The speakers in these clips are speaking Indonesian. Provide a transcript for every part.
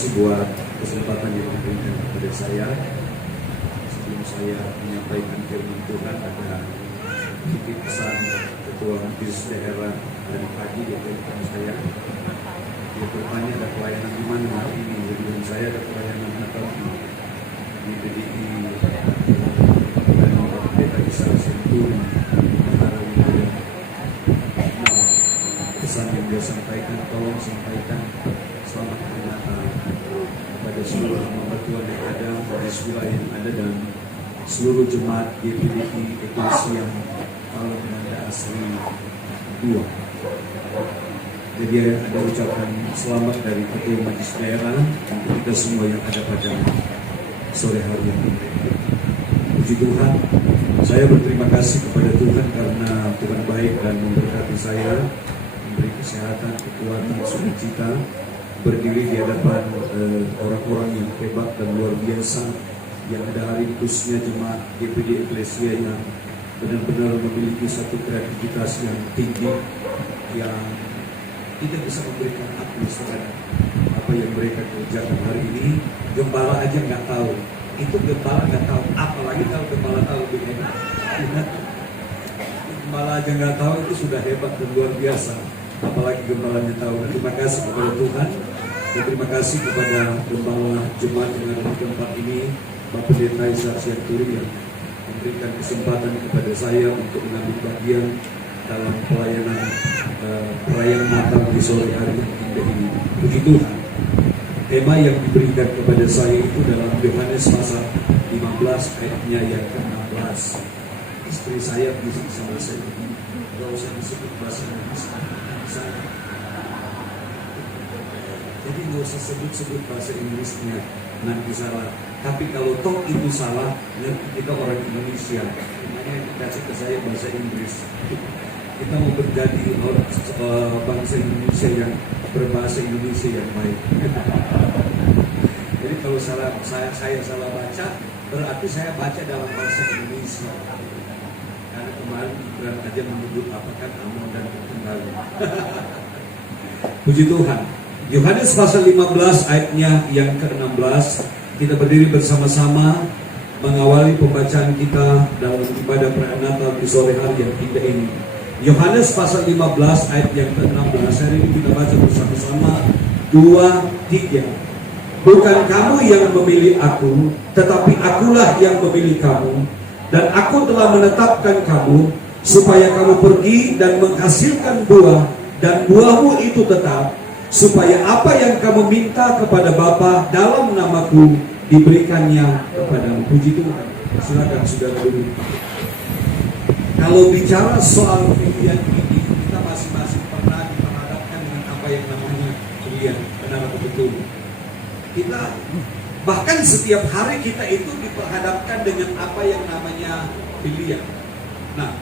kasih buat kesempatan yang diberikan kepada saya. Sebelum saya menyampaikan firman Tuhan, ada sedikit pesan Ketua Majelis Daerah dari pagi di telepon saya. Dia bertanya ada pelayanan di mana hari ini. Jadi saya ada pelayanan Natal di PDI dan Pendeta Isar Sentul antara wilayah. Nah, pesan yang dia sampaikan, tolong sampaikan selamat hari Natal kepada seluruh hamba Tuhan yang ada di wilayah yang ada dan seluruh jemaat GPDI Eklesia Palau Nanda Asri 2. Jadi ada ucapan selamat dari Ketua Majelis Daerah untuk kita semua yang ada pada sore hari ini. Puji Tuhan, saya berterima kasih kepada Tuhan karena Tuhan baik dan memberkati saya, memberi kesehatan, kekuatan, sukacita, berdiri di hadapan orang-orang yang hebat dan luar biasa yang ada hari ini, khususnya jemaat GPD Eklesia yang benar-benar memiliki satu kreativitas yang tinggi, yang tidak bisa memberikan akses terhadap apa yang mereka kerjakan hari ini. Gembala aja nggak tahu, itu gembala nggak tahu, apalagi kalau gembala tahu lebih hebat. Gembala aja nggak tahu itu sudah hebat dan luar biasa, apalagi gembalanya tahu. Terima kasih kepada Tuhan dan terima kasih kepada gembala jemaat yang ada di tempat ini, Bapak Pendeta Isar Sianturi, yang memberikan kesempatan kepada saya untuk mengambil bagian dalam pelayanan perayaan Natal di sore hari yang indah ini. Puji Tuhan. Tema yang diberikan kepada saya itu dalam Yohanes pasal 15 ayatnya yang ke-16. Istri saya bisik sama saya, gak usah disebut bahasa Indonesia. Jadi gak usah sebut-sebut bahasa Inggrisnya, nanti salah. Tapi kalau toh itu salah, nanti kita orang Indonesia. Makanya dikasih ke saya bahasa Inggris. Kita mau menjadi bangsa Indonesia yang berbahasa Indonesia yang baik. Jadi kalau saya salah baca, berarti saya baca dalam bahasa Indonesia. Karena kemarin Ibrahim aja menyebut apakah Amon dan kembali. Puji Tuhan. Yohanes pasal 15 ayatnya yang ke-16. Kita berdiri bersama-sama mengawali pembacaan kita dalam ibadah perayaan Natal di sore hari yang indah ini. Yohanes pasal 15 ayat yang ke-16. Hari ini kita baca bersama-sama 2-3. Bukan kamu yang memilih aku, tetapi akulah yang memilih kamu, dan aku telah menetapkan kamu supaya kamu pergi dan menghasilkan buah, dan buahmu itu tetap, supaya apa yang kamu minta kepada Bapa dalam namaku diberikannya kepadamu. Puji Tuhan. Silakan saudara dulu. Kalau bicara soal pilihan ini, kita masing-masing pernah diperhadapkan dengan apa yang namanya pilihan. Benar atau betul? Kita bahkan setiap hari kita itu diperhadapkan dengan apa yang namanya pilihan. Nah,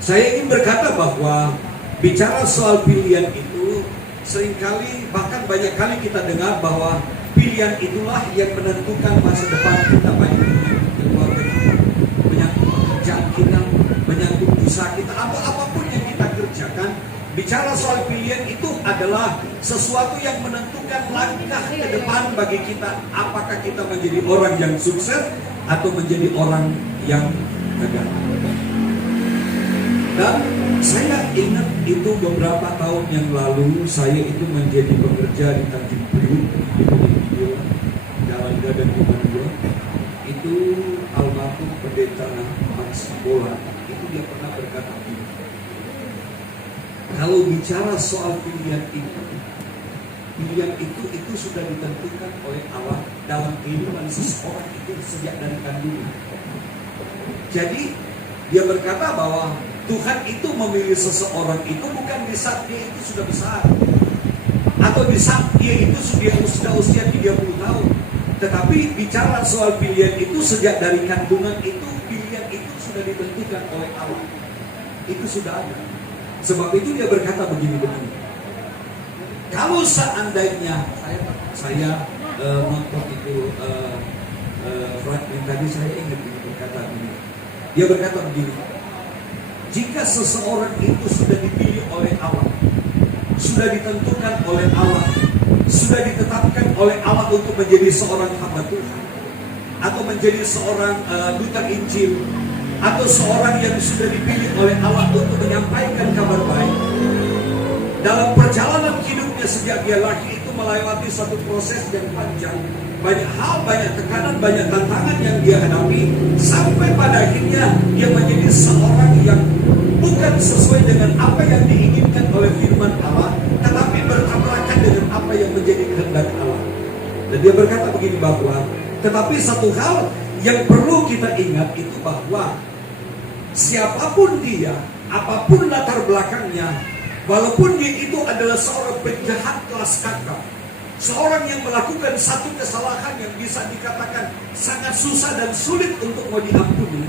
saya ingin berkata bahwa bicara soal pilihan itu seringkali, bahkan banyak kali kita dengar bahwa pilihan itulah yang menentukan masa depan kita, baik menyangkut keluarga kita, menyangkut pekerjaan kita, menyangkut usaha kita, apapun yang kita kerjakan. Bicara soal pilihan itu adalah sesuatu yang menentukan langkah ke depan bagi kita. Apakah kita menjadi orang yang sukses atau menjadi orang yang gagal. Dan saya ingat itu beberapa tahun yang lalu, saya itu menjadi pekerja di Tanjung Priuk, di Jalan Gadang di 2. Itu almarhum pendeta Max Bola, itu dia pernah berkata begini, kalau bicara soal pilihan itu sudah ditentukan oleh Allah dalam kehidupan seseorang itu sejak dari kandungan. Jadi dia berkata bahwa Tuhan itu memilih seseorang itu bukan di saat dia itu sudah besar, atau di saat dia itu sudah usia 30 tahun. Tetapi bicara soal pilihan itu sejak dari kandungan itu, pilihan itu sudah ditentukan oleh Allah. Itu sudah ada. Sebab itu dia berkata begini-begini. Kalau seandainya saya nonton itu fragmen tadi, saya ingat dia berkata begini. Dia berkata begini. Jika seseorang itu sudah dipilih oleh Allah, sudah ditentukan oleh Allah, sudah ditetapkan oleh Allah untuk menjadi seorang hamba Tuhan, atau menjadi seorang duta Injil, atau seorang yang sudah dipilih oleh Allah untuk menyampaikan kabar baik. Dalam perjalanan hidupnya sejak dia lahir itu melewati satu proses yang panjang. Banyak hal, banyak tekanan, banyak tantangan yang dia hadapi, sampai pada akhirnya dia menjadi seorang yang bukan sesuai dengan apa yang diinginkan oleh firman Allah, tetapi bertabrakan dengan apa yang menjadi kehendak Allah. Dan dia berkata begini bahwa, tetapi satu hal yang perlu kita ingat itu bahwa siapapun dia, apapun latar belakangnya, walaupun dia itu adalah seorang penjahat kelas kakap, seorang yang melakukan satu kesalahan yang bisa dikatakan sangat susah dan sulit untuk mau diampuni,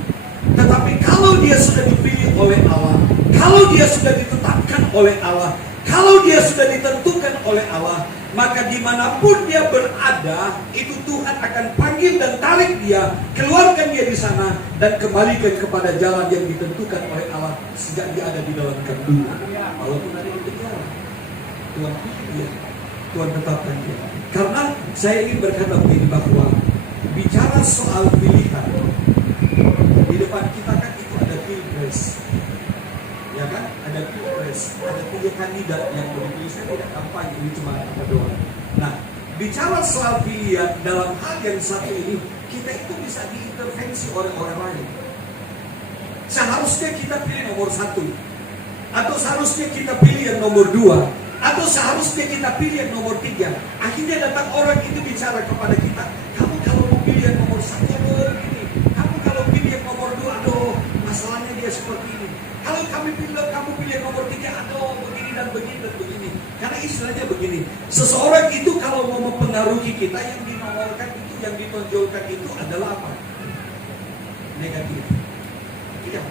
tetapi kalau dia sudah dipilih oleh Allah, kalau dia sudah ditetapkan oleh Allah, kalau dia sudah ditentukan oleh Allah, maka dimanapun dia berada, itu Tuhan akan panggil dan tarik dia, keluarkan dia di sana, dan kembalikan kepada jalan yang ditentukan oleh Allah sejak dia ada di dalam kandungan. Walaupun ada di penjara, Tuhan pilih dia, Tuhan tetapkan dia. Karena saya ingin berkata begini bahwa bicara soal pilihan, di depan kita kan itu ada pilpres, ya kan? Ada pilpres, ada 3 kandidat yang dipilih. Saya tidak kampanye, ini cuma apa doang. Nah, bicara soal pilihan dalam hal yang satu ini, kita itu bisa diintervensi oleh orang lain. Seharusnya kita pilih nomor 1, atau seharusnya kita pilih yang nomor 2, atau seharusnya kita pilih yang nomor 3. Akhirnya datang orang itu bicara kepada kita, kamu kalau mau pilih yang nomor 1 begini, kamu kalau pilih yang nomor 2, aduh masalahnya dia seperti ini. Kalau kamu pilih yang nomor 3, aduh begini dan begini dan begini. Karena istilahnya begini, seseorang itu kalau mau mempengaruhi kita, yang dinomorkan itu, yang ditonjolkan itu adalah apa? Negatif. Iya.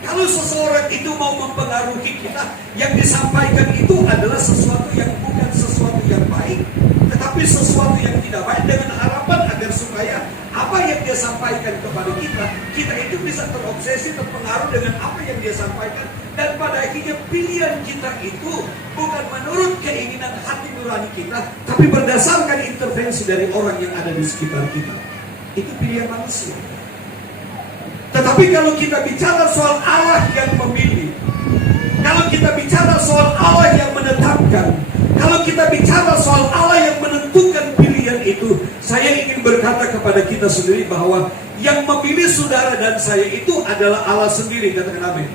Kalau seseorang itu mau mempengaruhi kita, yang disampaikan itu adalah sesuatu yang bukan sesuatu yang baik, tetapi sesuatu yang tidak baik, dengan harapan agar supaya apa yang dia sampaikan kepada kita, kita itu bisa terobsesi, terpengaruh dengan apa yang dia sampaikan, dan pada akhirnya pilihan kita itu bukan menurut keinginan hati nurani kita, tapi berdasarkan intervensi dari orang yang ada di sekitar kita. Itu pilihan manusia. Tetapi kalau kita bicara soal Allah yang memilih, kalau kita bicara soal Allah yang menetapkan, kalau kita bicara soal Allah yang menentukan pilihan itu, saya ingin berkata kepada kita sendiri bahwa yang memilih saudara dan saya itu adalah Allah sendiri. Katakan amin.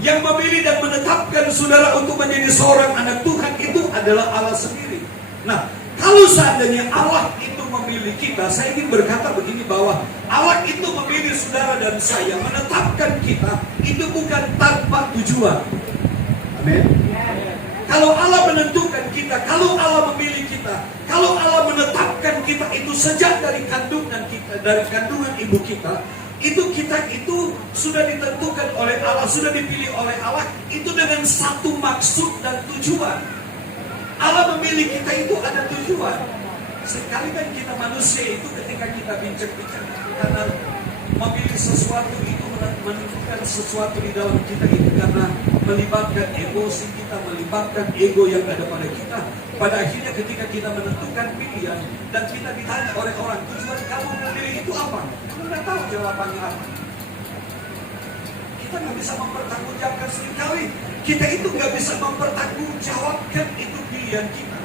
Yang memilih dan menetapkan saudara untuk menjadi seorang anak Tuhan itu adalah Allah sendiri. Nah, kalau seandainya Allah itu memilih kita, saya ingin berkata begini bahwa Allah itu memilih saudara dan saya, menetapkan kita, itu bukan tanpa tujuan. Amin. Kalau Allah menentukan kita, kalau Allah memilih kita, kalau Allah menetapkan kita itu sejak dari kandungan kita, dari kandungan ibu kita itu sudah ditentukan oleh Allah, sudah dipilih oleh Allah, itu dengan satu maksud dan tujuan. Allah memilih kita itu ada tujuan. Sekali kan kita manusia itu ketika kita bincang-bincang karena memilih sesuatu itu menentukan sesuatu di dalam kita itu karena melibatkan emosi kita, melibatkan ego yang ada pada kita. Pada akhirnya ketika kita menentukan pilihan dan kita ditanya oleh orang, tujuan kamu memilih itu apa? Kamu nggak tahu jawabannya apa. Kita nggak bisa mempertanggungjawabkan seringkali. Kita itu nggak bisa mempertanggungjawabkan itu pilihan kita.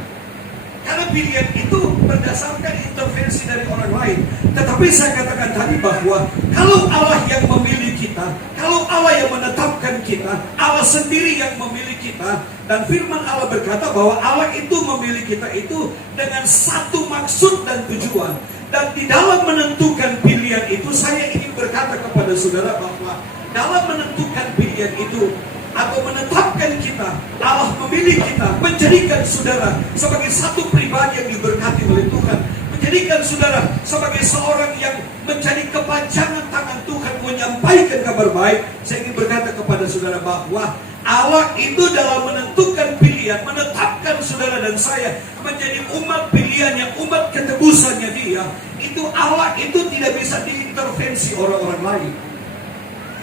Karena pilihan itu berdasarkan intervensi dari orang lain. Tetapi saya katakan tadi bahwa kalau Allah yang memilih kita, kalau Allah yang menetapkan kita, Allah sendiri yang memilih kita, dan firman Allah berkata bahwa Allah itu memilih kita itu dengan satu maksud dan tujuan. Dan di dalam menentukan pilihan itu, saya ingin berkata kepada saudara bahwa dalam menentukan pilihan itu atau menetapkan kita, Allah memilih kita, menjadikan saudara sebagai satu pribadi yang diberkati oleh Tuhan, menjadikan saudara sebagai seorang yang menjadi kepanjangan tangan Tuhan menyampaikan kabar baik. Saya ingin berkata kepada saudara bahwa Allah itu dalam menentukan pilihan, menetapkan saudara dan saya menjadi umat pilihannya, umat ketebusannya Dia. Itu Allah itu tidak bisa diintervensi orang-orang lain.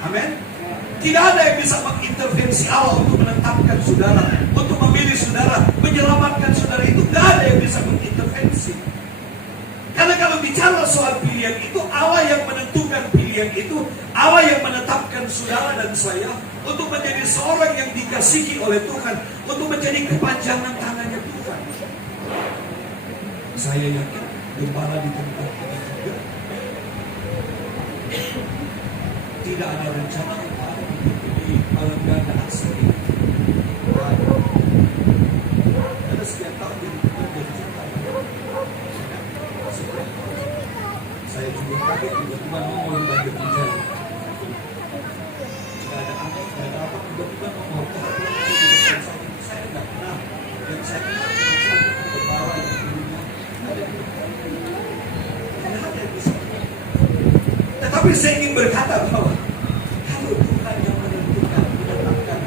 Amin. Tidak ada yang bisa mengintervensi Allah untuk menetapkan saudara, untuk memilih memilih saudara, menyelamatkan saudara, itu gak ada yang bisa mengintervensi. Karena kalau bicara soal pilihan itu, Allah yang menentukan pilihan itu, Allah yang menetapkan saudara dan saya untuk menjadi seorang yang dikasihi oleh Tuhan, untuk menjadi kepanjangan tangannya Tuhan. Saya yakin gembala di tempat ini juga tidak ada rencana untuk ada di malam ganda asli. Karena setiap tahun jadi cerita. Saya juga kaget tiba-tiba ngomong dan berbicara. Tidak ada aneh, tidak ada apa, tiba-tiba ngomong. Saya tidak pernah, dan saya kenal cuma berbara yang dulunya ada di depan. Tidak ada yang bisa. Tetapi saya ingin berkata bahwa kalau Tuhan yang menentukan, menetapkan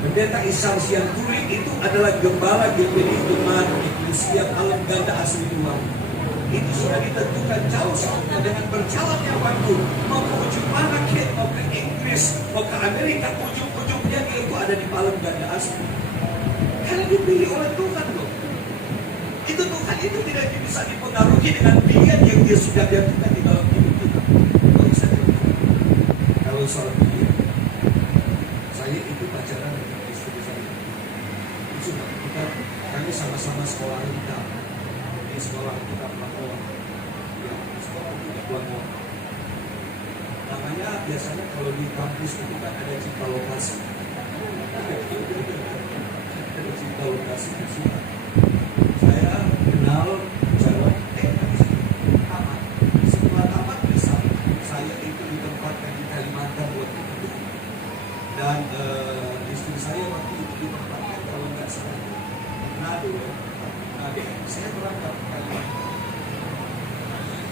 Pendeta Isham Sianturi itu adalah gembala GPD Tuhan Eklesia Alam Ganda Asli Tuhan. Itu sudah ditentukan jauh sebelumnya dengan berjalannya waktu. Mau ke ujung mana Kate, mau ke Inggris, mau ke Amerika, ujung-ujungnya dia itu ada di Alam Ganda Asli. Karena dipilih oleh Tuhan loh. Itu Tuhan itu tidak bisa dipengaruhi dengan pilihan yang dia sudah jadikan di dalam hidup kita. Kalau soal pilihan, saya itu pacaran dengan istri saya. Itu kami sama-sama sekolah kita. Di sekolah kita Pelakon, ya sekolah kita Pelakon. Namanya biasanya kalau di kampus itu kan ada cinta lokasi. Ada cinta lokasi di sini. Saya kenal cewek tamat. Setelah tamat bisa saya itu ditempatkan di Kalimantan buat itu. Dan istri saya waktu itu ditempatkan kalau nggak salah Manado. Saya berangkat ke Kalimantan.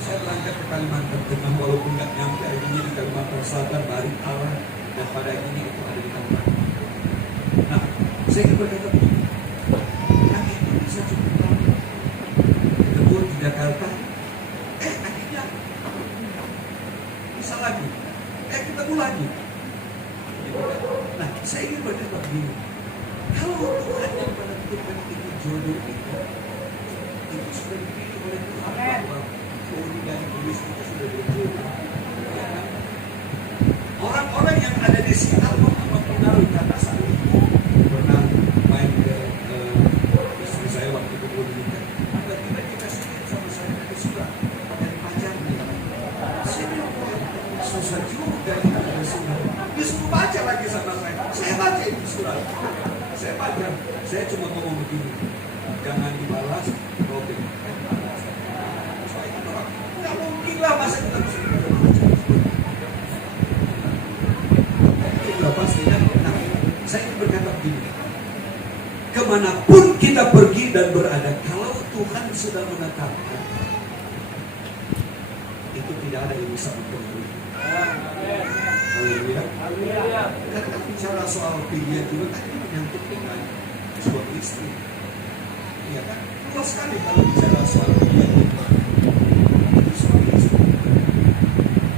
Saya berangkat ke Kalimantan Tengah walaupun nggak nyampe akhirnya di Kalimantan Selatan, Bari, Alang, dan pada akhirnya itu ada di tempat. Nah, saya ingin berkata begini, yang itu bisa cukup lama. Ketemu di Jakarta, akhirnya bisa lagi, ketemu lagi. Nah, saya ingin berkata begini, kalau Tuhan yang menentukan itu jodoh itu sudah dipilih oleh Tuhan bahwa Kuri dan Kuris itu sudah berjodoh. Ya kan? Orang-orang yang ada di sekitar mempengaruhi karena saya pernah main ke istri saya waktu itu nikah. Tiba-tiba dikasih sama saya ada surat dari pacarnya. Saya bilang, susah juga ini ada surat. Disuruh baca lagi sama saya. Saya baca itu surat. Saya baca. Saya cuma ngomong begini. Jangan dibalas, robek. Tidak mungkin lah masa kita bisa baca. Itu pastinya. Nah, saya ingin berkata begini. Kemanapun kita pergi dan berada, kalau Tuhan sudah menetapkan, itu tidak ada yang bisa mempengaruhi. Haleluya. Karena kita bicara soal pilihan juga kan ini menyangkut dengan suami istri. Iya kan? Luas sekali kalau bicara soal pilihan itu suami istri.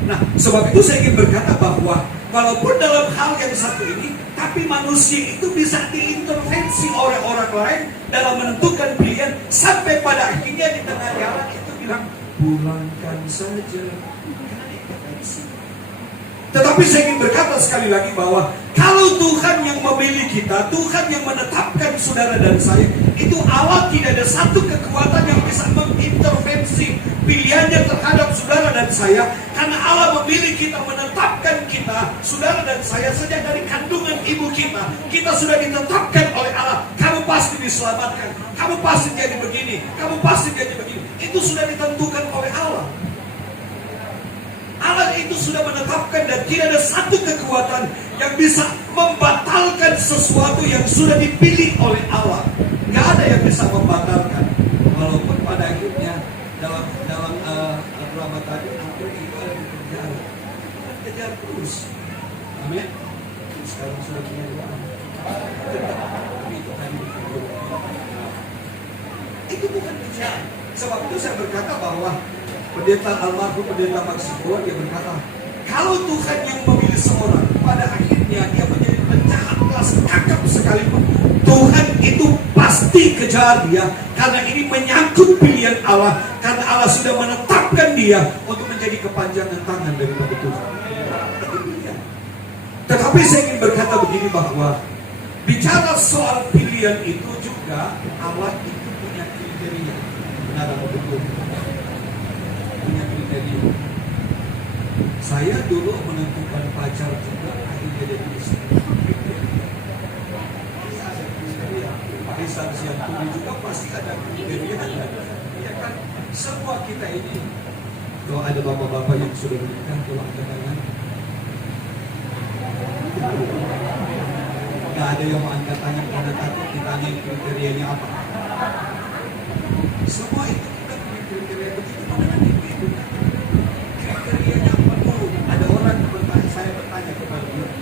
Nah, sebab itu saya ingin berkata bahwa walaupun dalam hal yang satu ini, tapi manusia itu bisa diintervensi oleh orang lain dalam menentukan pilihan sampai pada akhirnya di tengah jalan itu bilang pulangkan saja. Tetapi saya ingin berkata sekali lagi bahwa kalau Tuhan yang memilih kita, Tuhan yang menetapkan saudara dan saya, itu Allah tidak ada satu kekuatan yang bisa mengintervensi pilihannya terhadap saudara dan saya. Karena Allah memilih kita, menetapkan kita, saudara dan saya sejak dari kandungan ibu kita. Kita sudah ditetapkan oleh Allah. Kamu pasti diselamatkan, kamu pasti jadi begini, kamu pasti jadi begini. Itu sudah ditentukan oleh Allah. Allah itu sudah menetapkan dan tidak ada satu kekuatan yang bisa membatalkan sesuatu yang sudah dipilih oleh Allah. Gak ada yang bisa membatalkan. Walaupun pada akhirnya dalam drama tadi aku itu ada di penjara. Kejar terus. Amin. Sekarang sudah punya Tuhan. Itu bukan kejar. Sebab itu saya berkata bahwa Pendeta almarhum Pendeta Maksimo dia berkata, kalau Tuhan yang memilih seorang, pada akhirnya dia menjadi penjahat kelas kakap sekalipun, Tuhan itu mengejar dia, karena ini menyangkut pilihan Allah, karena Allah sudah menetapkan dia untuk menjadi kepanjangan tangan daripada Tuhan. Tetapi saya ingin berkata begini, bahwa bicara soal pilihan itu juga Allah itu punya kriteria. Benar atau betul? Punya kriteria. Saya dulu menentukan pacar juga akhirnya jadi istri. Arisan siang tuli juga pasti ada kriteria. Ya kan? Semua kita ini, kalau ada bapak-bapak yang sudah menikah, tolong angkat tangan. Gak ada yang mau angkat tangan karena takut ditanya kriterianya apa. Semua itu kita punya kriteria, begitu pada ibu-ibu. Kriterianya apa dulu? Ada orang bertanya, saya bertanya kepada dia, karena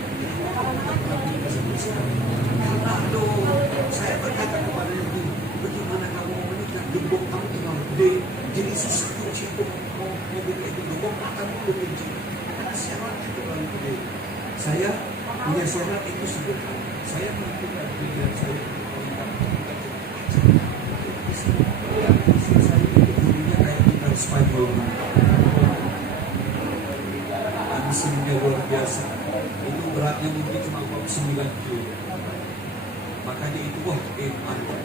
saya berkata kepada dia, bagaimana kamu mau menikah? Gembok kamu terlalu gede, jadi susah kunci mau begitu. Gembok makan dulu kunci, karena syaratnya terlalu gede. Saya punya syarat itu sederhana. Saya menentukan pilihan saya. Saya itu dulunya kayak gitar Spanyol. Mesinnya luar biasa. Itu beratnya mungkin cuma 9 kilo. Makanya itu mantap.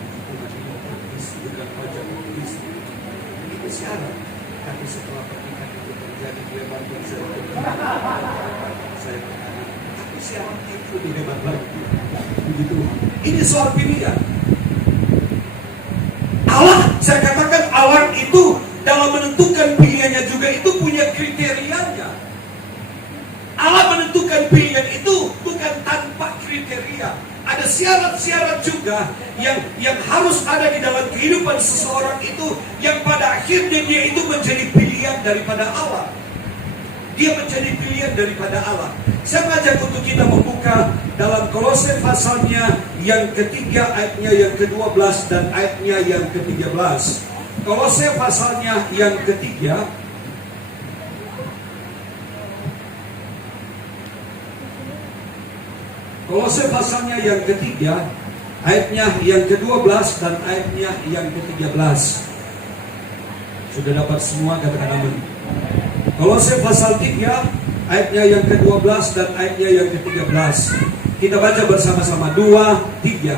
Dengan pajak itu syarat. Tapi setelah pernikahan itu terjadi, dia bantu saya berkata, tapi syaratnya itu lebih hebat lagi. Begitu. Ini soal pilihan. Allah, saya katakan Allah itu dalam menentukan pilihannya juga itu punya kriterianya. Allah menentukan pilihan itu bukan tanpa kriteria. Ada syarat-syarat juga yang harus ada di dalam kehidupan seseorang itu, yang pada akhirnya dia itu menjadi pilihan daripada Allah. Dia menjadi pilihan daripada Allah. Saya mengajak untuk kita membuka dalam Kolose pasalnya yang ketiga, ayatnya yang ke-12 dan ayatnya yang ke-13. Kolose pasalnya yang ketiga, Kolose pasalnya yang ketiga, ayatnya yang ke-12 dan ayatnya yang ke-13. Sudah dapat semua, katakan amin. Kolose pasal 3, ayatnya yang ke-12 dan ayatnya yang ke-13. Kita baca bersama-sama, 2, 3.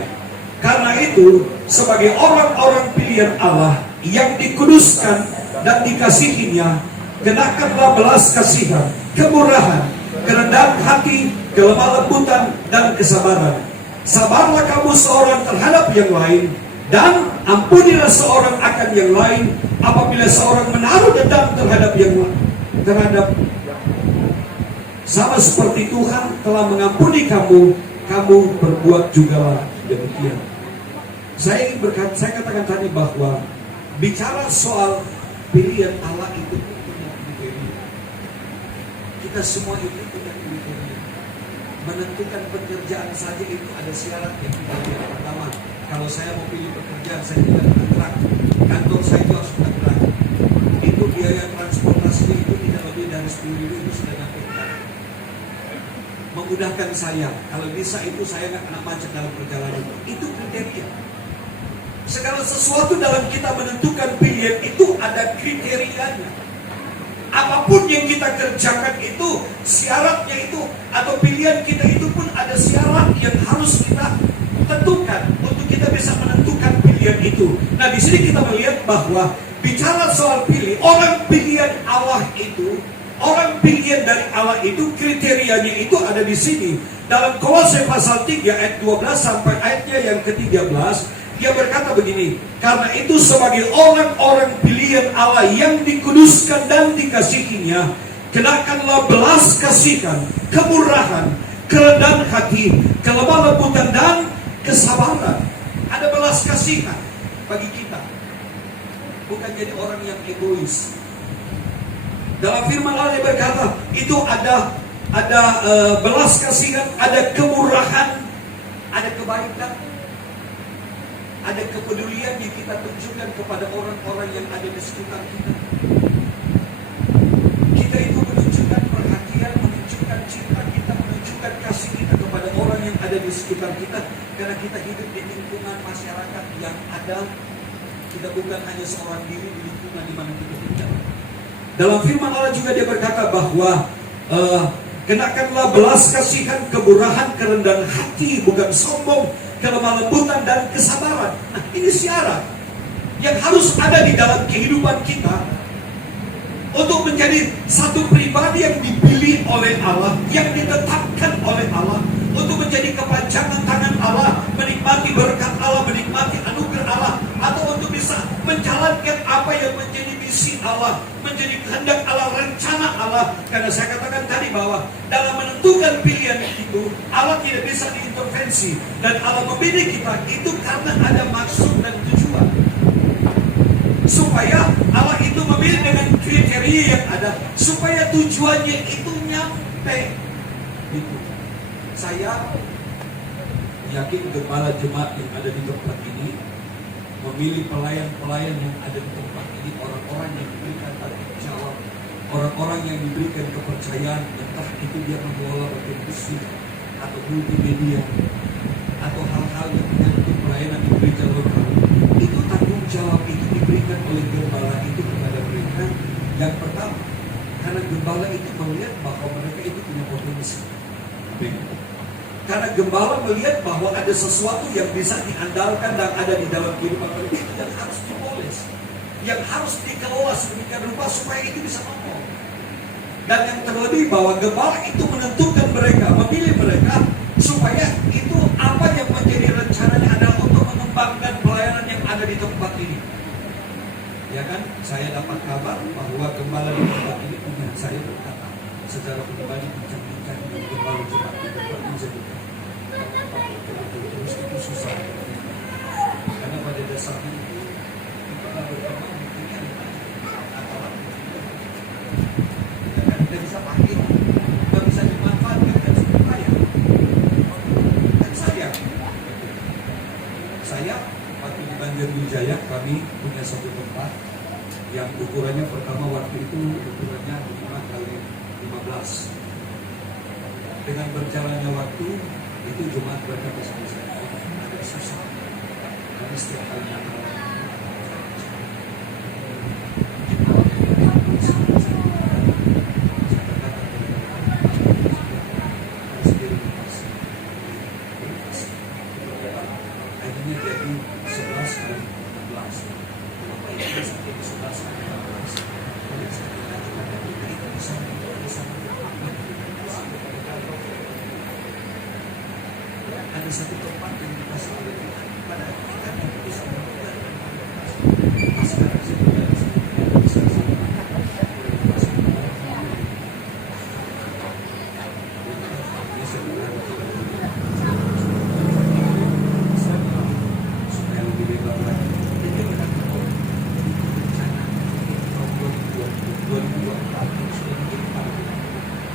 Karena itu, sebagai orang-orang pilihan Allah yang dikuduskan dan dikasihinya, kenakanlah belas kasihan, kemurahan, kerendahan hati, kelemah lembutan, dan kesabaran. Sabarlah kamu seorang terhadap yang lain, dan ampunilah seorang akan yang lain apabila seorang menaruh dendam terhadap yang lain. Sama seperti Tuhan telah mengampuni kamu, kamu berbuat jugalah demikian. Saya katakan tadi bahwa bicara soal pilihan Allah itu punya kriteria. Kita semua itu punya kriteria. Menentukan pekerjaan saja itu ada syarat yang kita lihat. Pertama, kalau saya mau pilih pekerjaan, saya tidak tergerak. Kantor saya itu harus tergerak. Itu biaya transportasi itu tidak lebih dari 10.000 itu sudah nyampe. Memudahkan saya. Kalau bisa itu saya nggak kena macet dalam perjalanan. Itu kriteria. Segala sesuatu dalam kita menentukan pilihan itu ada kriterianya. Apapun yang kita kerjakan itu, syaratnya itu, atau pilihan kita itu pun ada syarat yang harus kita tentukan untuk kita bisa menentukan pilihan itu. Nah, di sini kita melihat bahwa bicara soal pilih, orang pilihan Allah itu, orang pilihan dari Allah itu, kriterianya itu ada di sini. Dalam Kolose pasal 3 ayat 12 sampai ayatnya yang ke-13, dia berkata begini, karena itu sebagai orang-orang pilihan Allah yang dikuduskan dan dikasihinya, kenakanlah belas kasihan, kemurahan, kerendahan hati, kelemah lembutan, dan kesabaran. Ada belas kasihan bagi kita. Bukan jadi orang yang egois. Dalam firman Allah dia berkata, itu ada belas kasihan, ada kemurahan, ada kebaikan, ada kepedulian yang kita tunjukkan kepada orang-orang yang ada di sekitar kita. Kita itu menunjukkan perhatian, menunjukkan cinta kita, menunjukkan kasih kita kepada orang yang ada ada di sekitar kita, karena kita hidup di lingkungan masyarakat yang ada. Kita bukan hanya seorang diri di lingkungan di mana kita tinggal. Dalam firman Allah juga dia berkata bahwa kenakanlah belas kasihan, kemurahan, kerendahan hati, bukan sombong, kelemah lembutan dan kesabaran. Nah, ini syarat yang harus ada di dalam kehidupan kita untuk menjadi satu pribadi yang dipilih oleh Allah, yang ditetapkan oleh Allah untuk menjadi kepanjangan tangan Allah, menikmati berkat Allah, menikmati anugerah Allah, atau untuk bisa menjalankan apa yang menjadi misi Allah, menjadi kehendak Allah, rencana Allah. Karena saya katakan tadi bahwa dalam menentukan pilihan itu Allah tidak bisa diintervensi, dan Allah memilih kita itu karena ada maksud dan tujuan. Supaya Allah itu memilih dengan kriteria yang ada, supaya tujuannya itu nyampe. Gitu. Saya yakin gembala jemaat yang ada di tempat ini memilih pelayan-pelayan yang ada di tempat ini, orang-orang yang diberikan tanggung jawab, orang-orang yang diberikan kepercayaan, entah itu dia mengelola bagian musik atau multimedia atau hal-hal yang menyangkut pelayanan di gereja lokal. Itu tanggung jawab itu diberikan oleh gembala itu kepada mereka. Yang pertama, karena gembala itu melihat bahwa mereka itu punya potensi. Karena gembala melihat bahwa ada sesuatu yang bisa diandalkan dan ada di dalam kehidupan mereka yang harus dipoles, yang harus dikelola sedemikian rupa supaya itu bisa ngomong. Dan yang terlebih bahwa gembala itu menentukan mereka, memilih mereka supaya itu apa yang menjadi rencananya adalah untuk mengembangkan pelayanan yang ada di tempat ini. Ya kan, saya dapat kabar bahwa gembala di tempat ini punya, saya berkata secara pribadi bincang-bincang dengan gembala jemaat di tempat ini jadi terus itu susah. Karena pada dasarnya itu kita berkembang mungkinnya atau tidak bisa pakai, tidak bisa dimanfaatkan dan sudah kaya. Dan saya waktu di Banjarwijaya kami punya satu tempat yang ukurannya pertama waktu itu ukurannya 5 kali 15. Dengan berjalannya waktu itu Jumat berkata sama saya, agak susah. Kami setiap kali Natal akhirnya jadi 11 kali 16. Kenapa itu bisa jadi 11 kali 16? Ada satu tempat yang dikasih oleh Tuhan pada kita yang bisa melakukan. Sekarang saya bisa supaya lebih lebar lagi. Jadi berkata rencana tahun 2024 sudah menjadi target.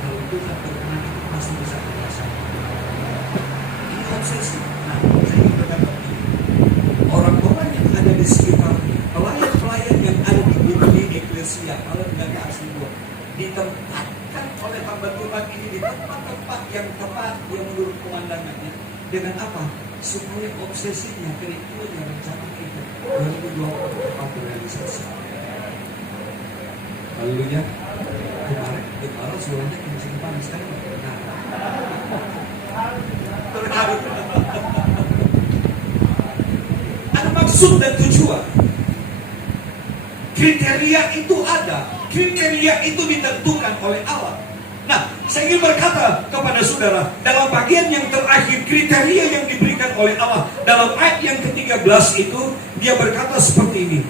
Kalau itu tak berkenan itu pasti bisa dirasakan. Obsesi. Nah, saya ingin berkata orang-orang yang ada di sekitarnya, pelayan-pelayan yang ada di eklesia, kalau tidak asli buat, ditempatkan oleh hamba Tuhan ini di tempat-tempat yang tepat yang menurut pemandangannya. Dengan apa? Supaya obsesinya, kerinduannya, rencana kita 2024 dapat terrealisasi. Haleluya. Kemarin suaranya kencing panas kan? Ada maksud dan tujuan. Kriteria itu ada. Kriteria itu ditentukan oleh Allah. Nah, saya ingin berkata kepada saudara, dalam bagian yang terakhir kriteria yang diberikan oleh Allah dalam ayat yang ke-13 itu dia berkata seperti ini.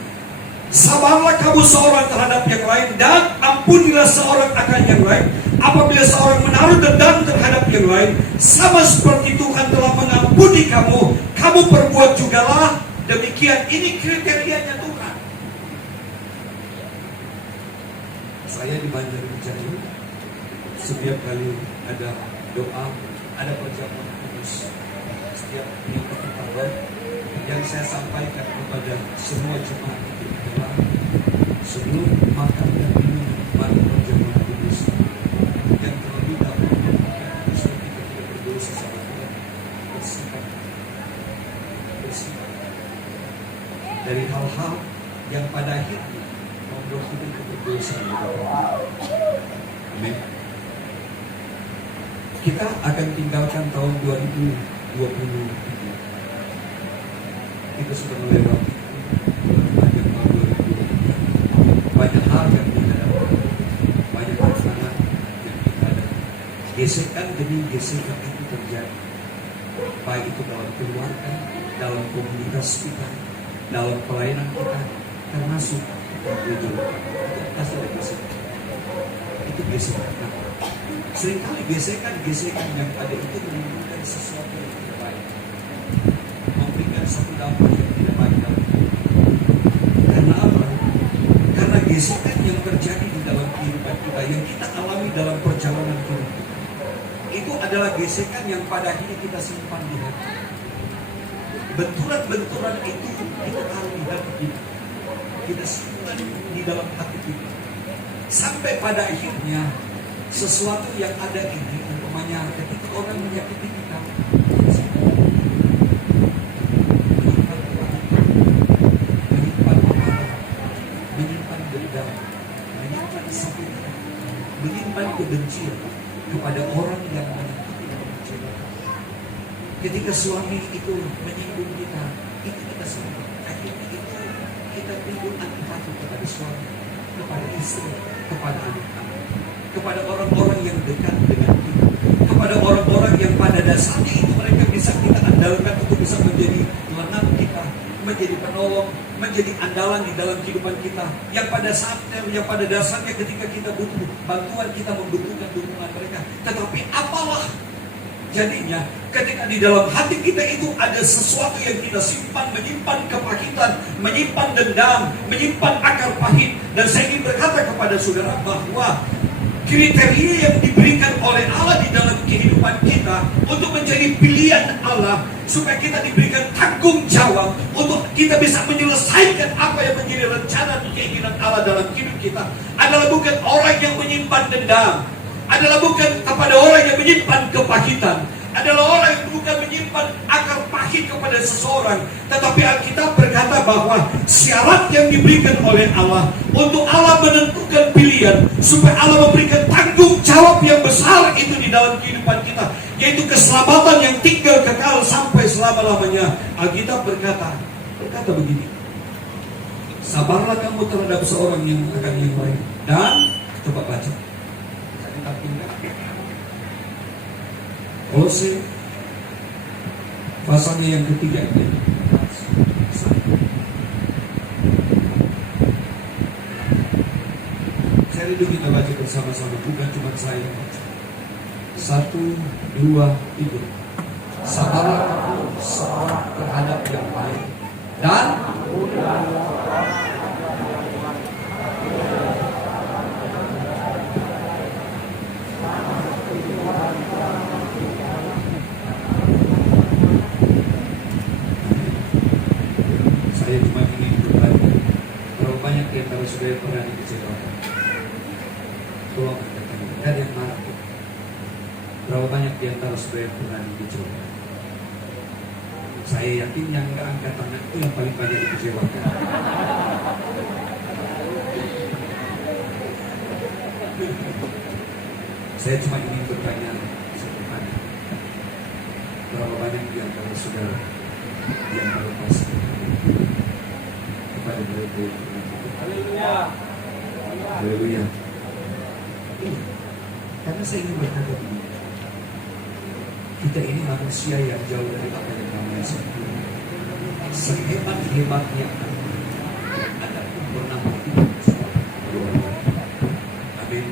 Sabarlah kamu seorang terhadap yang lain dan ampunilah seorang akan yang lain. Apabila seorang menaruh dendam terhadap yang lain, sama seperti Tuhan telah mengampuni kamu, kamu perbuat jugalah demikian. Ini kriterianya Tuhan. Saya di Banjarwijaya, setiap kali ada doa, ada perjamuan kudus, setiap minggu kita yang saya sampaikan kepada semua jemaat itu adalah sebelum makan dan minum pada perjamuan kudus, yang terlebih dahulu kita tidak berdosa sama Tuhan. bersihkan. Bersihkan dari hal-hal yang pada akhirnya membuat kita berdosa. Amin. Kita akan tinggalkan tahun 2020. Kita sudah melewati panjang tahun 2023. Banyak hal yang kita dapat, banyak tantangan yang kita ada. Gesekan demi gesekan itu terjadi, baik itu dalam keluarga, dalam komunitas kita, dalam pelayanan kita, termasuk gereja. Pasti ada gesekan. Itu gesekan. Seringkali gesekan yang ada itu menimbulkan sesuatu yang tidak baik, memberikan satu dampak yang tidak baik dalam hidup. Karena apa? Karena gesekan yang terjadi di dalam kehidupan kita, yang kita alami dalam perjalanan hidup kita, itu adalah gesekan yang pada akhirnya kita simpan di hati. Benturan-benturan itu kita taruh di hati kita, kita simpan di dalam hati kita, sampai pada akhirnya sesuatu yang ada ini, umpamanya ketika orang menyakiti kita, menyimpan amarah, menyimpan dendam, menyimpan sakit, menyimpan kebencian kepada orang yang menyakiti dan mengecewakan. Ketika suami itu menyinggung kita, itu kita simpan. Akhirnya itu kita timbul antipati kepada suami, kepada istri, kepada anak-anak, kepada orang-orang yang dekat dengan kita, kepada orang-orang yang pada dasarnya itu mereka bisa kita andalkan untuk bisa menjadi lengan kita, menjadi penolong, menjadi andalan di dalam kehidupan kita, yang pada saatnya, yang pada dasarnya ketika kita butuh bantuan, kita membutuhkan dukungan mereka. Tetapi apalah jadinya ketika di dalam hati kita itu ada sesuatu yang kita simpan, menyimpan kepahitan, menyimpan dendam, menyimpan akar pahit. Dan saya ingin berkata kepada saudara bahwa kriteria yang diberikan oleh Allah di dalam kehidupan kita untuk menjadi pilihan Allah, supaya kita diberikan tanggung jawab untuk kita bisa menyelesaikan apa yang menjadi rencana dan keinginan Allah dalam hidup kita, adalah bukan orang yang menyimpan dendam, adalah bukan kepada orang yang menyimpan kepahitan, adalah orang yang bukan menyimpan akar pahit kepada seseorang. Tetapi Alkitab berkata bahwa syarat yang diberikan oleh Allah untuk Allah menentukan pilihan, supaya Allah memberikan tanggung jawab yang besar itu di dalam kehidupan kita, yaitu keselamatan yang tinggal kekal sampai selama-lamanya. Alkitab berkata begini, sabarlah kamu terhadap seorang yang akan yang lain. Dan coba baca Kolose pasalnya yang ketiga ini. Saya rindu kita baca bersama-sama, bukan cuma saya baca. 1, 2, 3. Sabarlah kamu seorang terhadap yang lain, dan saya cuma ingin bertanya, berapa banyak di antara saudara pernah dikecewakan? Tolong katakan yang marah. Berapa banyak di antara saudara pernah dikecewakan? Saya yakin yang nggak angkat tangan itu yang paling banyak dikecewakan. Saya cuma ingin bertanya satu tanya. Berapa banyak di antara saudara yang melepaskan kepada mereka yang pernah hidup? Haleluya. Haleluya. Karena saya ingin berkata begini, kita ini manusia yang jauh dari apa yang namanya sempurna. Sehebat-hebatnya Anda pun pernah hidup bersama. Amin.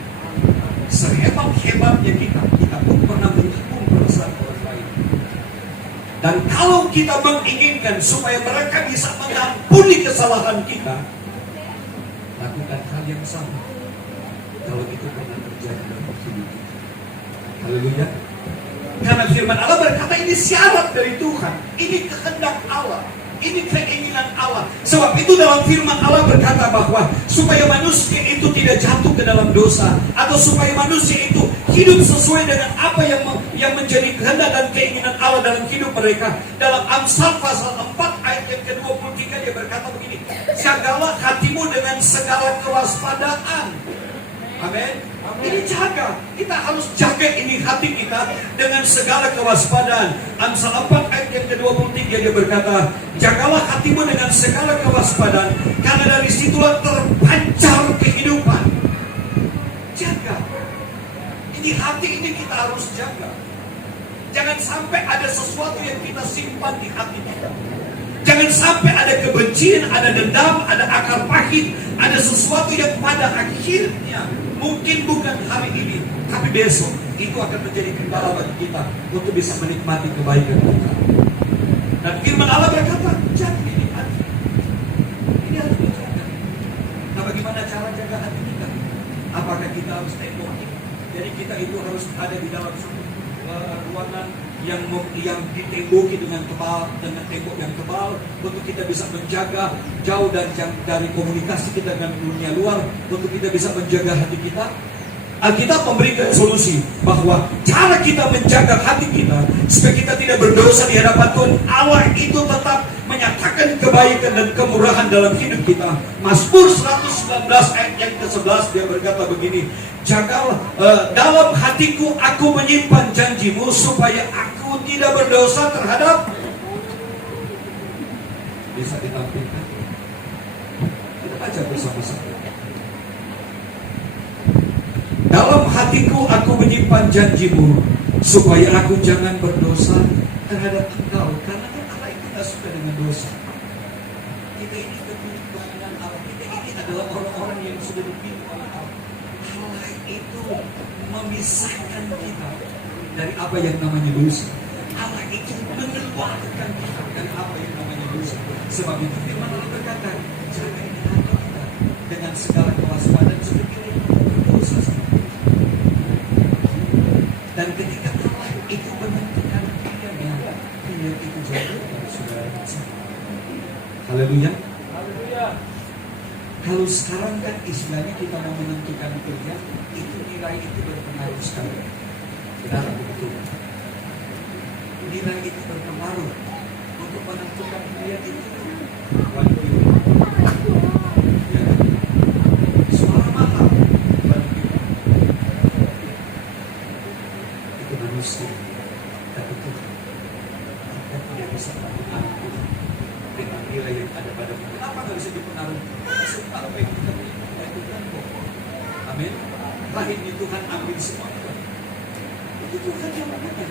Sehebat-hebatnya kita pun pernah menyinggung perasaan orang lain. Dan kalau kita menginginkan supaya mereka bisa mengampuni kesalahan kita, lakukan hal yang sama. Kalau itu pernah terjadi dalam hidup kita. Haleluya. Karena firman Allah berkata ini syarat dari Tuhan, ini kehendak Allah. Ini keinginan Allah. Sebab itu dalam firman Allah berkata bahwa supaya manusia itu tidak jatuh ke dalam dosa, atau supaya manusia itu hidup sesuai dengan apa yang menjadi kehendak dan keinginan Allah dalam hidup mereka. Dalam Amsal pasal 4 ayat yang ke-23 dia berkata begini, jagalah hatimu dengan segala kewaspadaan. Amin. Ini jaga. Kita harus jaga ini hati kita dengan segala kewaspadaan. Amsal 4 ayat yang ke-23 dia berkata, jagalah hatimu dengan segala kewaspadaan, karena dari situlah terpancar kehidupan. Jaga. Ini hati ini kita harus jaga. Jangan sampai ada sesuatu yang kita simpan di hati kita. Jangan sampai ada kebencian, ada dendam, ada akar pahit, ada sesuatu yang pada akhirnya mungkin bukan hari ini, tapi besok itu akan menjadi kendala bagi kita untuk bisa menikmati kebaikan kita. Dan firman Allah berkata, jaga ini hati. Ini harus dijaga. Nah, bagaimana cara jaga hati kita? Apakah kita harus tembok? Jadi kita itu harus ada di dalam satu ruangan yang ditemboki dengan tembok yang tebal, untuk kita bisa menjaga jauh dari komunikasi kita dengan dunia luar, untuk kita bisa menjaga hati kita. Alkitab memberikan solusi bahwa cara kita menjaga hati kita supaya kita tidak berdosa di hadapan Tuhan Allah itu tetap menyatakan kebaikan dan kemurahan dalam hidup kita. Mazmur 119 ayat yang ke-11 dia berkata begini, jagalah dalam hatiku aku menyimpan janjimu supaya aku tidak berdosa terhadap. Bisa ditampilkan? Kita baca bersama-sama. Dalam hatiku aku menyimpan janjimu supaya aku jangan berdosa terhadap engkau, karena kan Allah itu tidak suka dengan dosa. Kita ini keturunan Allah, kita ini adalah orang-orang yang sudah dipilih oleh Allah. Allah itu memisahkan kita dari apa yang namanya dosa. Allah itu mengeluarkan kita dari apa yang namanya dosa. Sebab itu firman Allah berkata, jaga ini hati kita dengan segala kewaspadaan seperti ini dosa. Dan ketika Allah itu menentukan pilihannya, pilihan itu jatuh kepada saudara. Haleluya. Kalau sekarang kan istilahnya kita mau menentukan pilihan, itu nilai itu berpengaruh sekali. Benar begitu. Nilai itu berpengaruh untuk menentukan pilihan itu. Suara mahal. Tapi Tuhan kita tidak bisa mengatur dengan nilai yang ada pada kita. Kenapa nggak bisa dipengaruhi? Karena apa yang kita punya itu Tuhan kok. Amin. Rahimnya Tuhan ambil semua. Itu Tuhan yang melakukan.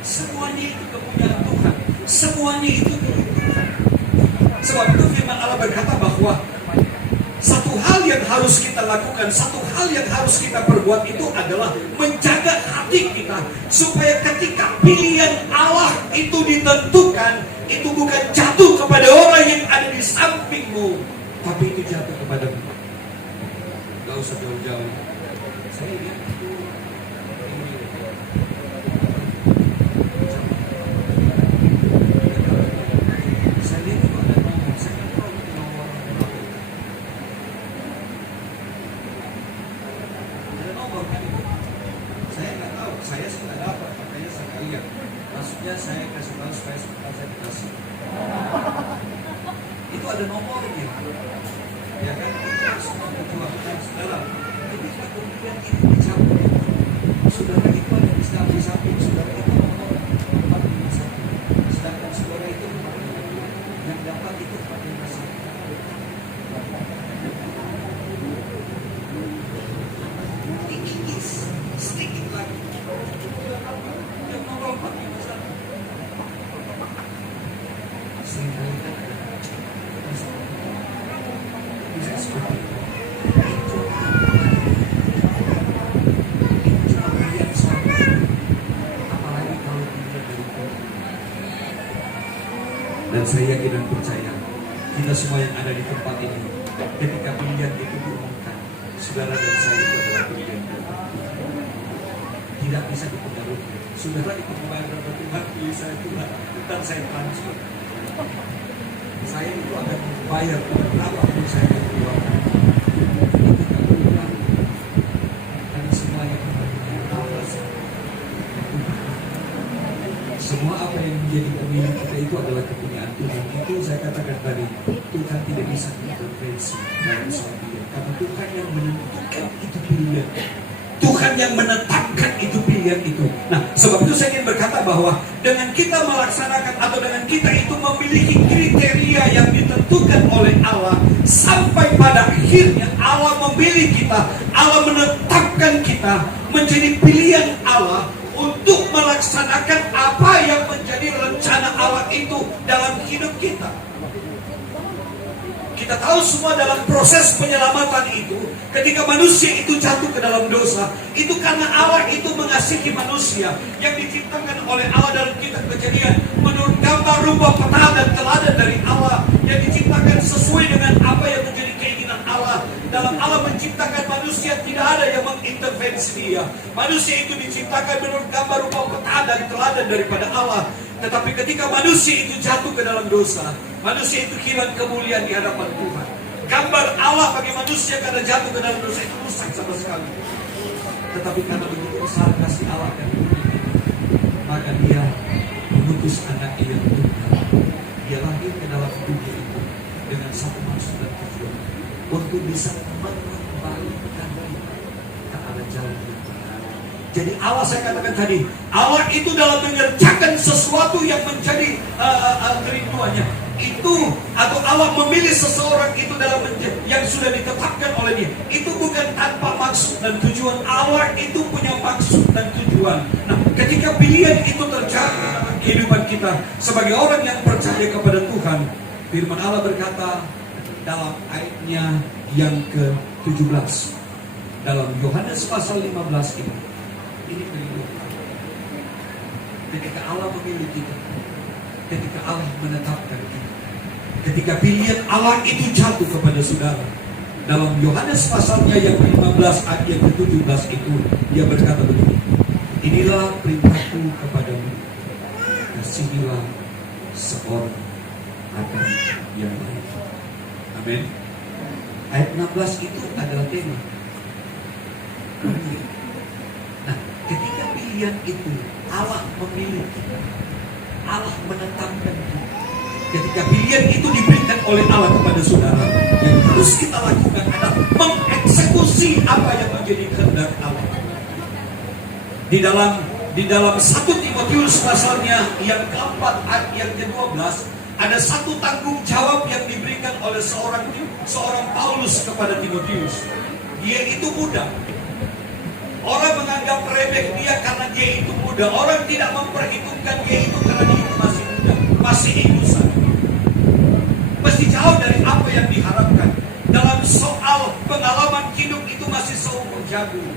Semuanya itu kepunyaan Tuhan. Semuanya itu milik Tuhan. Sebab itu firman Allah berkata bahwa satu hal yang harus kita lakukan, satu hal yang harus kita perbuat itu adalah menjaga hati kita, supaya ketika pilihan Allah itu ditentukan, itu bukan jatuh kepada orang yang ada di sampingmu, tapi itu jatuh kepadamu. Gak usah jauh-jauh. Saya lihat itu saya kasih tahu supaya saya dikasih. Itu ada nomornya, ya kan? Semua perjuangan saudara. Jadi kemudian itu dicabut. Saudara itu ada di samping saudara itu nomor 451. Sedangkan saudara itu yang dapat itu 451. Sedikit lagi. Yang nomor 451. Dan saya yakin dan percaya kita semua yang ada di tempat ini, ketika pilihan itu diumumkan, saudara dan saya itu adalah pilihan Tuhan. Tidak bisa dipengaruhi. Saudara itu membayar berapa Tuhan, pilih saya Tuhan, dan saya transfer. Saya itu akan bayar berapa pun saya akan keluarkan. Itu tak berulang. Karena semua yang Allah semua apa yang menjadi pemilik kita itu adalah kepunyaan Tuhan. Itu saya katakan tadi, Tuhan tidak bisa intervensi dalam soal pilihan. Karena Tuhan yang menentukan itu pilihan. Tuhan yang menetapkan itu pilihan itu. Nah, sebab itu saya ingin berkata bahwa dengan kita melaksanakan atau dengan kita itu memiliki kriteria yang ditentukan oleh Allah, sampai pada akhirnya Allah memilih kita, Allah menetapkan kita menjadi pilihan Allah untuk melaksanakan apa yang menjadi rencana Allah itu dalam hidup kita. Kita tahu semua dalam proses penyelamatan itu, ketika manusia itu jatuh ke dalam dosa, itu karena Allah itu mengasihi manusia yang diciptakan oleh Allah dalam kitab Kejadian menurut gambar rupa peta dan teladan dari Allah, yang diciptakan sesuai dengan apa yang menjadi keinginan Allah. Dalam Allah menciptakan manusia, tidak ada yang mengintervensi dia. Manusia itu diciptakan menurut gambar rupa peta dan teladan daripada Allah. Tetapi ketika manusia itu jatuh ke dalam dosa, manusia itu hilang kemuliaan di hadapan Tuhan. Gambar Allah bagi manusia karena jatuh ke dalam dosa itu rusak sama sekali. Tetapi karena begitu besar kasih Allah dan maka dia mengutus anaknya yang tunggal. Dia lahir ke dalam dunia itu dengan satu maksud dan tujuan, untuk bisa mengembalikan kita ke arah jalan yang benar. Jadi Allah, saya katakan tadi, Allah itu dalam mengerjakan sesuatu yang menjadi kerinduannya itu, atau Allah memilih seseorang itu dalam yang sudah ditetapkan oleh dia, itu bukan tanpa maksud dan tujuan. Allah itu punya maksud dan tujuan. Nah, ketika pilihan itu terjadi dalam kehidupan kita sebagai orang yang percaya kepada Tuhan, firman Allah berkata dalam ayatnya yang ke-17 dalam Yohanes pasal 15 ini kerinduan. Ketika Allah memilih kita, ketika Allah menetapkan kita, ketika pilihan Allah itu jatuh kepada saudara, dalam Yohanes pasalnya yang ke-15 ayat yang ke-17 itu dia berkata begini, inilah perintahku kepadamu, kasihilah seorang akan yang lain. Amin. Ayat 16 itu adalah tema. Nah, ketika pilihan itu Allah memilih kita, Allah menetapkan kita. Ketika pilihan itu diberikan oleh Allah kepada saudara, yang harus kita lakukan adalah mengeksekusi apa yang menjadi kehendak Allah. Di dalam 1 Timotius pasalnya yang keempat ayat yang ke-12 ada satu tanggung jawab yang diberikan oleh seorang Paulus kepada Timotius. Dia itu muda. Orang menganggap remeh dia karena dia itu muda. Orang tidak memperhitungkan dia itu karena dia itu masih muda, masih ingusan, masih jauh dari apa yang diharapkan. Dalam soal pengalaman hidup itu masih seumur jagung.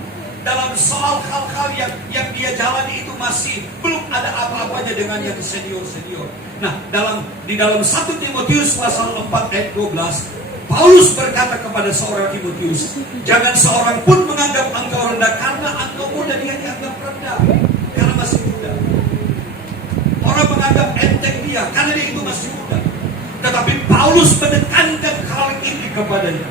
Dalam soal hal-hal yang dia jalani itu masih belum ada apa-apanya dengan yang senior-senior. Nah, di dalam 1 Timotius pasal 4 ayat 12, Paulus berkata kepada seorang Timotius, jangan seorang pun menganggap engkau rendah karena engkau muda. Dia dianggap rendah karena masih muda. Orang menganggap enteng dia karena dia itu masih muda. Tetapi Paulus menekankan hal ini kepadanya.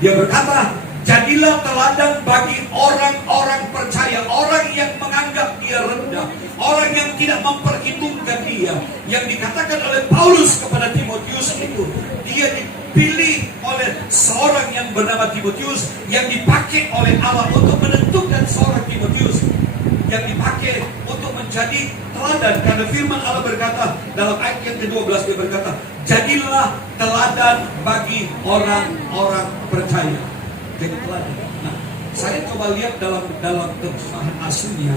Dia berkata, jadilah teladan bagi orang-orang percaya, orang yang menganggap dia rendah, orang yang tidak memperhitungkan dia. Yang dikatakan oleh Paulus kepada Timotius itu, dia dipilih oleh seorang yang bernama Timotius, yang dipakai oleh Allah untuk menentukan seorang Timotius, yang dipakai untuk menjadi teladan. Karena firman Allah berkata dalam ayat yang ke-12, dia berkata, jadilah teladan bagi orang-orang percaya. Jadi teladan. Nah, saya coba lihat dalam terjemahan aslinya,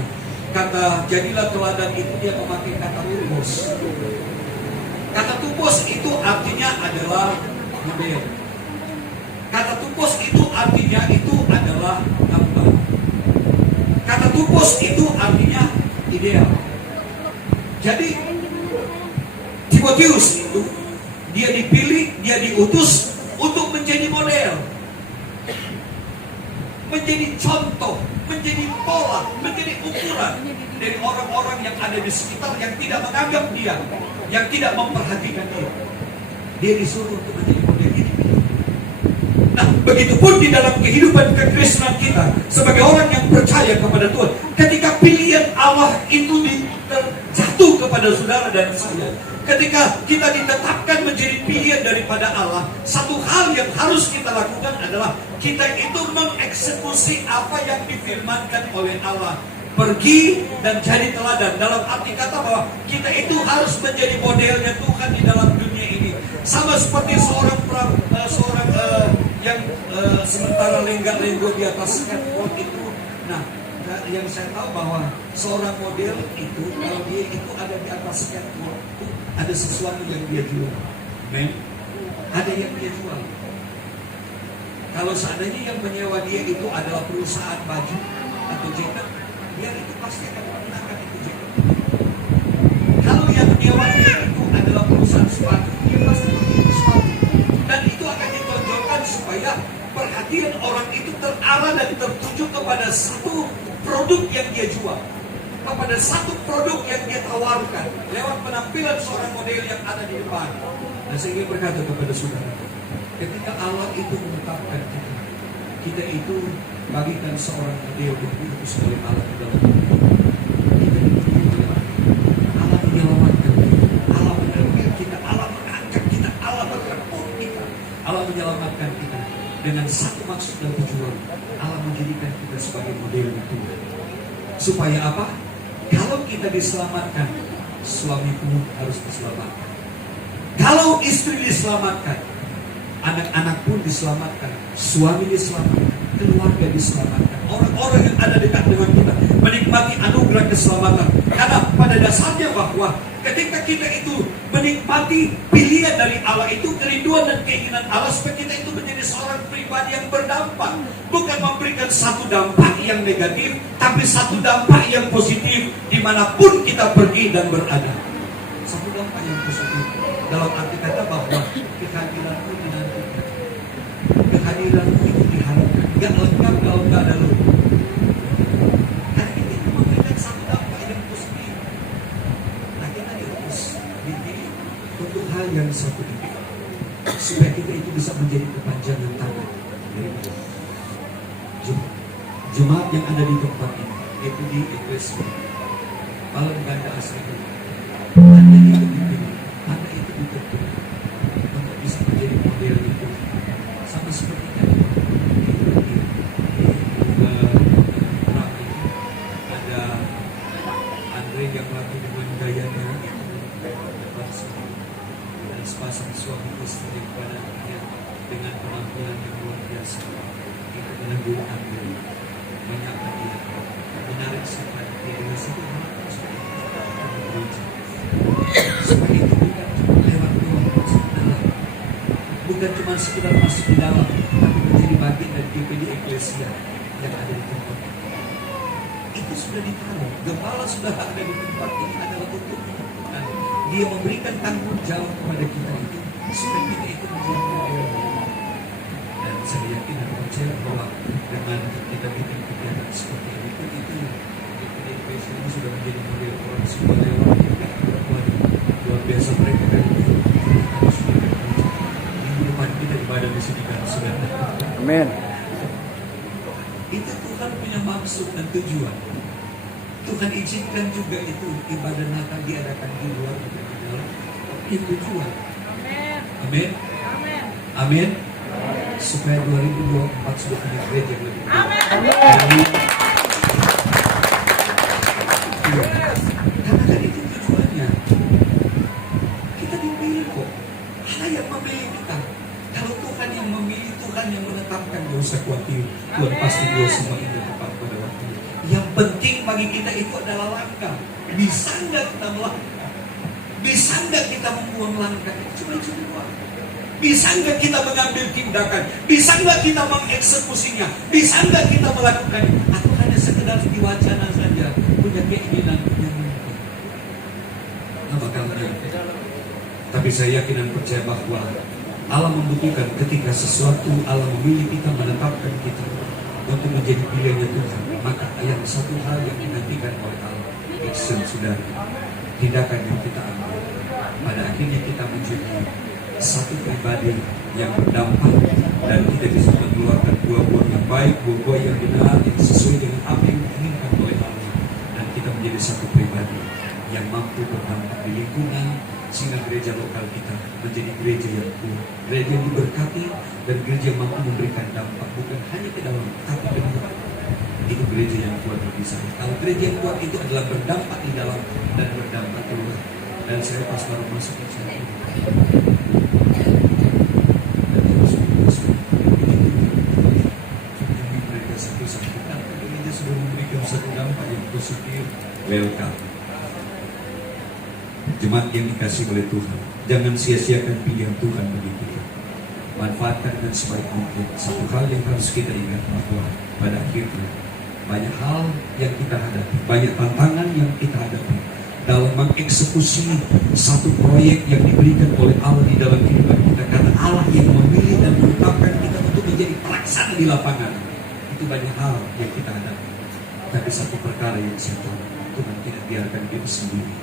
kata jadilah teladan itu dia memakai kata tupos. Kata tupos itu artinya adalah model. Kata tupos itu artinya itu adalah gambar. Kata tupos itu artinya ideal. Jadi Timotius itu dia dipilih, dia diutus untuk menjadi model, menjadi contoh, menjadi pola, menjadi ukuran dari orang-orang yang ada di sekitar yang tidak menganggap dia, yang tidak memperhatikan dia. Dia disuruh untuk menjadi model hidup. Nah, begitupun di dalam kehidupan kekristenan kita sebagai orang yang percaya kepada Tuhan, ketika pilihan Allah itu jatuh kepada saudara dan saya, ketika kita ditetapkan menjadi pilihan daripada Allah, satu hal yang harus kita lakukan adalah kita itu mengeksekusi apa yang difirmankan oleh Allah. Pergi dan jadi teladan, dalam arti kata bahwa kita itu harus menjadi modelnya Tuhan di dalam dunia ini. Sama seperti seorang yang sementara lenggak-lenggok di atas skateboard itu. Nah, yang saya tahu bahwa seorang model itu, kalau dia itu ada di atas skateboard, ada sesuatu yang dia jual. Men, ada yang dia jual. Kalau seandainya yang menyewa dia itu adalah perusahaan baju atau jaket, dia itu pasti akan menggunakan itu jaket. Kalau yang menyewa dia itu adalah perusahaan sepatu, dia pasti menggunakan sepatu. Dan itu akan ditonjolkan supaya perhatian orang itu terarah dan tertuju kepada satu produk yang dia jual, kepada satu produk yang dia tawarkan lewat penampilan seorang model yang ada di depan. Dan saya ingin berkata kepada saudara, ketika Allah itu menetapkan kita itu bagikan seorang model yang itu sebagai alat di dalam hidup kita itu Allah menyelamatkan kita, Allah menerima kita, Allah mengangkat kita, Allah menerima kita, Allah menyelamatkan kita dengan satu maksud dan tujuan. Allah menjadikan kita sebagai model itu. Supaya apa? Kalau kita diselamatkan, suami pun harus diselamatkan. Kalau istri diselamatkan, anak-anak pun diselamatkan, suami diselamatkan, keluarga diselamatkan, orang-orang yang ada dekat dengan kita menikmati anugerah keselamatan. Karena pada dasarnya bahwa ketika kita itu menikmati pilihan dari Allah itu, kerinduan dan keinginan Allah supaya kita itu menjadi seorang pribadi yang berdampak, bukan memberikan satu dampak yang negatif, tapi satu dampak yang positif dimanapun kita pergi dan berada. Satu dampak yang positif dalam arti kata bahwa kehadiranmu dinantikan, kehadiranmu itu diharapkan, gak lengkap kalau gak ada lu. Karena kita itu memberikan satu dampak yang positif. Nah, kita harus dipilih untuk hal yang satu ini, supaya kita itu bisa menjadi kepanjangan tangan dari Allah. Jemaat yang ada di tempat ini, yaitu di Eklesia Palang Ganda Asri, Anda itu dipilih, Anda itu ditentukan untuk bisa menjadi model itu. Sama seperti ada Andre yang lagi dengan gayanya itu dan sepasang suami istri pada dengan penampilan yang luar biasa itu menegur Andre, menyapa dia, menarik simpati dia dengan satu hal supaya itu bukan cuma lewat doang masuk ke dalam, bukan cuma sekedar masuk di dalam, tapi menjadi bagian dari GPD Eklesia yang ada di tempat ini. Itu sudah ditaruh, gembala sudah ada di tempat ini adalah untuk menentukan. Dia memberikan tanggung jawab kepada kita itu supaya kita itu menjadi model. Dan saya yakin dan percaya bahwa dengan kita bikin kegiatan seperti ini itu GPD Eklesia ini sudah menjadi model orang semua lewat juga. Luar biasa mereka dari itu harus minggu depan kita ibadah di sini kan sudah. Amin. Itu Tuhan punya maksud dan tujuan. Tuhan izinkan juga itu ibadah Natal diadakan di luar di dalam. Itu tujuan. Amin. Amin. Amin. Supaya 2024 sudah punya gereja yang lebih baik. Amin. Karena kan itu tujuannya. Kita dipilih kok. Allah yang memilih kita. Kalau Tuhan yang memilih, Tuhan yang menetapkan, gak usah khawatir. Tuhan pasti buat semua ini tepat pada waktunya. Yang penting bagi kita itu adalah langkah. Bisa nggak kita melangkah? Bisa nggak kita membuang langkah? Cuma itu doang. Bisa nggak kita mengambil tindakan? Bisa nggak kita mengeksekusinya? Bisa nggak kita melakukan? Atau hanya sekedar di wacana saja, punya keinginan, punya mimpi. Nah, makanya. Tapi saya yakin dan percaya bahwa Allah membutuhkan ketika sesuatu Allah memilih kita, menetapkan kita untuk menjadi pilihannya Tuhan. Maka yang satu hal yang dinantikan oleh Allah, action saudara, tindakan yang kita ambil. pada akhirnya kita menjadi satu pribadi yang berdampak, dan kita bisa mengeluarkan buah-buah yang baik, buah-buah yang benar, yang sesuai dengan apa yang diinginkan oleh Allah. Dan kita menjadi satu pribadi yang mampu berdampak di lingkungan, sehingga gereja lokal kita menjadi gereja yang kuat, gereja yang diberkati, dan gereja yang mampu memberikan dampak bukan hanya ke dalam tapi ke luar. Itu gereja yang kuat bagi saya. Kalau gereja yang kuat itu adalah berdampak di dalam dan berdampak keluar. Dan saya pas baru masuk ke sana, mereka satu-satu gereja sudah memberikan satu dampak yang positif. Welcome. Jemaat yang dikasih oleh Tuhan, jangan sia-siakan pilihan Tuhan bagi kita. Manfaatkan dengan sebaik mungkin. Satu hal yang harus kita ingat, bahwa pada akhirnya banyak hal yang kita hadapi, banyak tantangan yang kita hadapi dalam mengeksekusi satu proyek yang diberikan oleh Allah di dalam kehidupan kita. Karena Allah yang memilih dan menetapkan kita untuk menjadi pelaksana di lapangan. Itu banyak hal yang kita hadapi. Tapi satu perkara yang saya tahu, Tuhan tidak biarkan kita sendiri.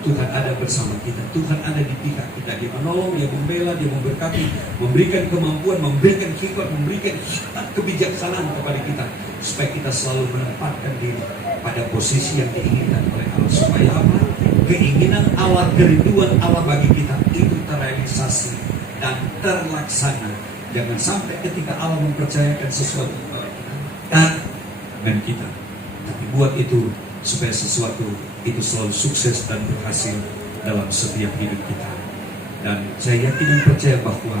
Tuhan ada bersama kita, Tuhan ada di pihak kita. Dia menolong, Dia membela, Dia memberkati, memberikan kemampuan, memberikan hikmat, memberikan hikmat kebijaksanaan kepada kita, supaya kita selalu menempatkan diri pada posisi yang diinginkan oleh Allah. Supaya apa? Keinginan Allah, kerinduan Allah bagi kita itu terrealisasi dan terlaksana. Jangan sampai ketika Allah mempercayakan sesuatu kepada kita dan dengan kita, tapi buat itu supaya sesuatu itu selalu sukses dan berhasil dalam setiap hidup kita. Dan saya yakin dan percaya bahwa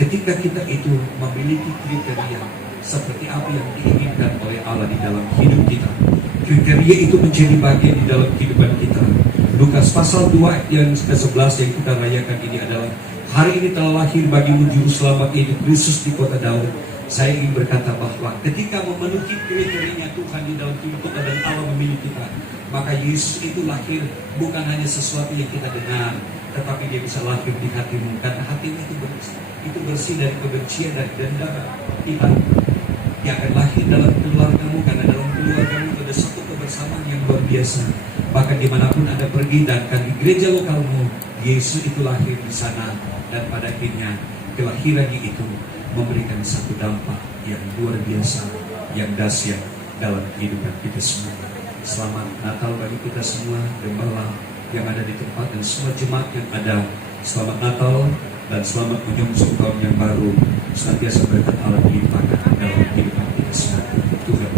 ketika kita itu memiliki kriteria seperti apa yang diinginkan oleh Allah di dalam hidup kita, kriteria itu menjadi bagian di dalam kehidupan kita. Lukas pasal 2 yang ke-11 yang kita rayakan ini adalah, hari ini telah lahir bagimu juru selamat yaitu Kristus di kota Daud. Saya ingin berkata bahwa ketika memenuhi kriteria Tuhan di dalam hidup kita dan Allah memilih kita, maka Yesus itu lahir bukan hanya sesuatu yang kita dengar, tetapi Dia bisa lahir di hatimu. Karena hatimu itu bersih dari kebencian, dari dendam kita. Dia akan lahir dalam keluargamu, karena dalam keluargamu ada satu kebersamaan yang luar biasa. Bahkan dimanapun Anda pergi, dan di gereja lokalmu, Yesus itu lahir di sana. Dan pada akhirnya kelahirannya itu memberikan satu dampak yang luar biasa, yang dahsyat dalam kehidupan kita semua. Selamat Natal bagi kita semua, gembala yang ada di tempat dan semua jemaat yang ada. Selamat Natal dan selamat menyongsong tahun yang baru. Senantiasa berkat Allah dilimpahkan dalam kehidupan kita semua. Tuhan